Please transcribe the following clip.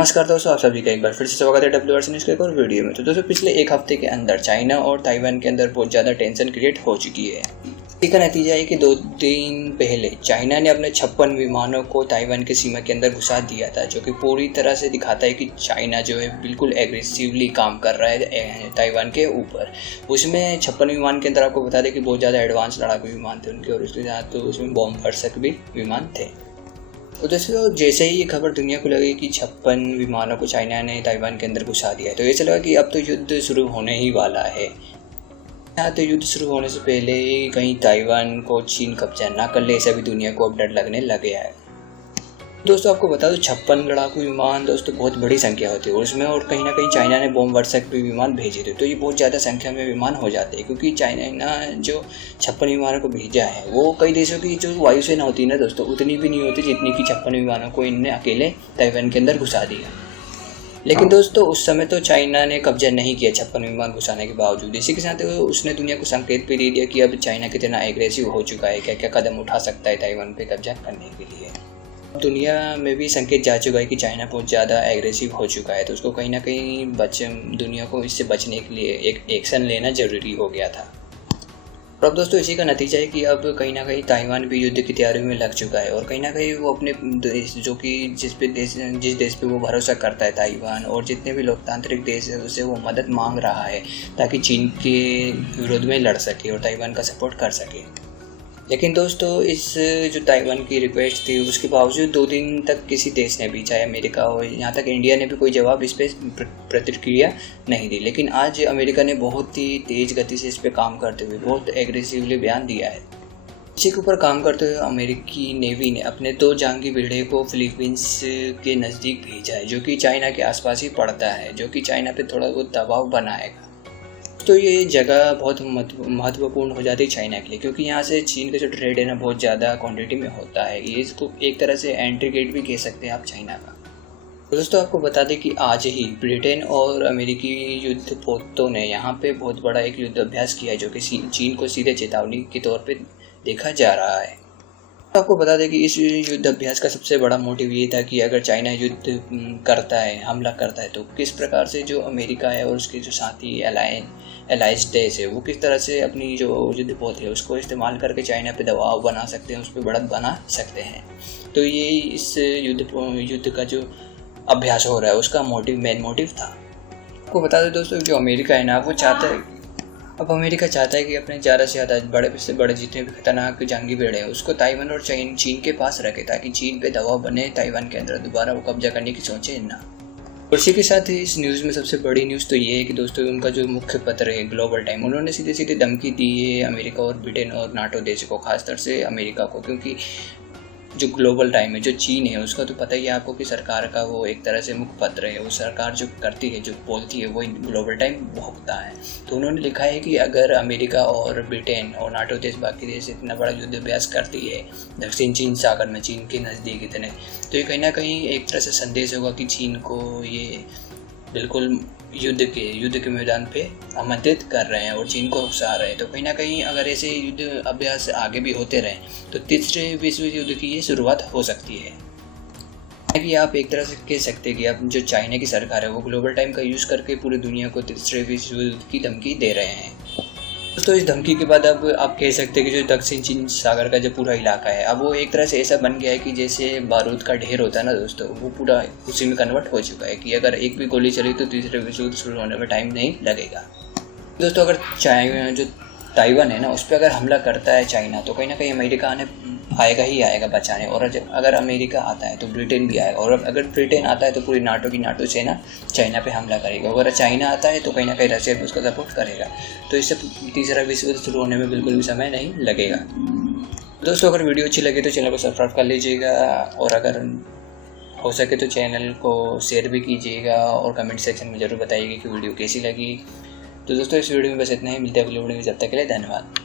नमस्कार दोस्तों, आप सभी का एक बार फिर से स्वागत है WRC न्यूज़ के एक और वीडियो में। तो दोस्तों, पिछले एक हफ्ते के अंदर चाइना और ताइवान के अंदर बहुत ज़्यादा टेंशन क्रिएट हो चुकी है। इसी का नतीजा है कि 2 दिन पहले चाइना ने अपने 56 विमानों को ताइवान की सीमा के अंदर घुसा दिया था, जो कि पूरी तरह से दिखाता है कि चाइना जो है बिल्कुल एग्रेसिवली काम कर रहा है ताइवान के ऊपर। उसमें 56 विमान के अंदर आपको बता दें कि बहुत ज़्यादा एडवांस लड़ाकू विमान थे उनके, और उसके साथ तो उसमें बॉम्ब वर्षक भी विमान थे। तो दोस्तों, जैसे ही ये खबर दुनिया को लगी कि 56 विमानों को चाइना ने ताइवान के अंदर घुसा दिया, तो ऐसा लगा कि अब तो युद्ध शुरू होने ही वाला है। यहाँ तो युद्ध शुरू होने से पहले कहीं ताइवान को चीन कब्जा ना कर ले, ऐसा भी दुनिया को अब डर लगने लग गया है। दोस्तों, आपको बता दो 56 लड़ाकू विमान दोस्तों बहुत बड़ी संख्या होती है उसमें, और कहीं ना कहीं चाइना ने बॉम्ब वर्षक भी विमान भेजे थे, तो ये बहुत ज़्यादा संख्या में विमान हो जाते हैं। क्योंकि चाइना जो 56 विमानों को भेजा है वो कई देशों की जो वायुसेना होती है ना दोस्तों, उतनी भी नहीं होती जितनी कि 56 विमानों को इनने अकेले ताइवान के अंदर घुसा दिया। लेकिन दोस्तों, उस समय तो चाइना ने कब्जा नहीं किया 56 विमान घुसाने के बावजूद। इसी के साथ उसने दुनिया को संकेत भी दे दिया कि अब चाइना कितना एग्रेसिव हो चुका है, क्या क्या कदम उठा सकता है ताइवान पे कब्जा करने के लिए। दुनिया में भी संकेत जा चुका है कि चाइना बहुत ज़्यादा एग्रेसिव हो चुका है, तो उसको कहीं ना कहीं दुनिया को इससे बचने के लिए एक एक्शन लेना ज़रूरी हो गया था। और अब दोस्तों, इसी का नतीजा है कि अब कहीं ना कहीं ताइवान भी युद्ध की तैयारी में लग चुका है, और कहीं ना कहीं वो अपने देश जो कि जिस देश पे वो भरोसा करता है ताइवान, और जितने भी लोकतांत्रिक देश है उससे वो मदद मांग रहा है ताकि चीन के विरोध में लड़ सके और ताइवान का सपोर्ट कर सके। लेकिन दोस्तों, इस जो ताइवान की रिक्वेस्ट थी उसके बावजूद 2 दिन तक किसी देश ने भी, चाहे अमेरिका हो, यहाँ तक इंडिया ने भी कोई जवाब इस पर प्रतिक्रिया नहीं दी। लेकिन आज अमेरिका ने बहुत ही तेज़ गति से इस पर काम करते हुए बहुत एग्रेसिवली बयान दिया है। इसी के ऊपर काम करते हुए अमेरिकी नेवी ने अपने 2 जंगी बेड़े को फिलीपींस के नज़दीक भेजा है, जो कि चाइना के आसपास ही पड़ता है, जो कि चाइना पे थोड़ा बहुत दबाव बनाएगा। तो ये जगह बहुत महत्वपूर्ण हो जाती है चाइना के लिए, क्योंकि यहाँ से चीन का जो ट्रेड है ना बहुत ज़्यादा क्वांटिटी में होता है। ये इसको एक तरह से एंट्री गेट भी कह सकते हैं आप चाइना का। तो दोस्तों, आपको बता दें कि आज ही ब्रिटेन और अमेरिकी युद्धपोतों ने यहाँ पे बहुत बड़ा एक युद्ध अभ्यास किया है, जो कि चीन को सीधे चेतावनी के तौर पे देखा जा रहा है। तो आपको बता दें कि इस युद्ध अभ्यास का सबसे बड़ा मोटिव ये था कि अगर चाइना युद्ध करता है, हमला करता है, तो किस प्रकार से जो अमेरिका है और उसके जो साथी एलाइज देश है वो किस तरह से अपनी जो युद्धपोत है उसको इस्तेमाल करके चाइना पे दबाव बना सकते हैं, उस पर बढ़त बना सकते हैं। तो ये इस युद्ध का जो अभ्यास हो रहा है उसका मेन मोटिव था। आपको बता दें दोस्तों, जो अमेरिका है ना वो चाहता है, अब अमेरिका चाहता है कि अपने ज़्यादा से ज़्यादा बड़े से बड़े जितने भी खतरनाक जंगी बेड़े हैं उसको ताइवान और चीन के पास रखे, ताकि चीन पे दबाव बने, ताइवान के अंदर दोबारा वो कब्जा करने की सोचे ना। और इसी के साथ ही इस न्यूज़ में सबसे बड़ी न्यूज़ तो ये है कि दोस्तों, उनका जो मुख्य पत्र है ग्लोबल टाइम, उन्होंने सीधे सीधे धमकी दी है अमेरिका और ब्रिटेन और नाटो देश को, खासतौर से अमेरिका को। क्योंकि जो ग्लोबल टाइम है, जो चीन है, उसका तो पता ही है आपको कि सरकार का वो एक तरह से मुख्य पत्र है। वो सरकार जो करती है, जो बोलती है, वो ग्लोबल टाइम भोगता है। तो उन्होंने लिखा है कि अगर अमेरिका और ब्रिटेन और नाटो देश, बाकी देश इतना बड़ा युद्ध अभ्यास करती है दक्षिण चीन सागर में, चीन के नज़दीक इतने, तो ये कहीं ना कहीं एक तरह से संदेश होगा कि चीन को ये बिल्कुल युद्ध के मैदान पे आमंत्रित कर रहे हैं और चीन को उकसा रहे हैं। तो कहीं ना कहीं अगर ऐसे युद्ध अभ्यास आगे भी होते रहें तो तीसरे विश्व युद्ध की ये शुरुआत हो सकती है। कि आप एक तरह से कह सकते हैं कि अब जो चाइना की सरकार है वो ग्लोबल टाइम का यूज़ करके पूरी दुनिया को तीसरे विश्व युद्ध की धमकी दे रहे हैं। दोस्तों, इस धमकी के बाद अब आप कह सकते हैं कि जो दक्षिण चीन सागर का जो पूरा इलाका है, अब वो एक तरह से ऐसा बन गया है कि जैसे बारूद का ढेर होता है ना दोस्तों, वो पूरा उसी में कन्वर्ट हो चुका है कि अगर एक भी गोली चली तो तीसरे विश्व युद्ध शुरू होने में टाइम नहीं लगेगा। दोस्तों, अगर चाइना जो ताइवान है ना उस पर अगर हमला करता है चाइना, तो कहीं ना कहीं अमेरिका आएगा ही आएगा बचाने, और अगर अमेरिका आता है तो ब्रिटेन भी आएगा, और अगर ब्रिटेन आता है तो पूरी नाटो सेना चाइना पे हमला करेगा। अगर चाइना आता है तो कहीं ना कहीं रशिया भी उसका सपोर्ट करेगा। तो इससे तीसरा विश्व युद्ध शुरू होने में बिल्कुल भी समय नहीं लगेगा। दोस्तों, अगर वीडियो अच्छी लगे तो चैनल को सब्सक्राइब कर लीजिएगा, और अगर हो सके तो चैनल को शेयर भी कीजिएगा, और कमेंट सेक्शन में ज़रूर बताइएगा कि वीडियो कैसी लगी। तो दोस्तों, इस वीडियो में बस इतना ही। मिलते हैं अगले वीडियो में, जब तक के लिए धन्यवाद।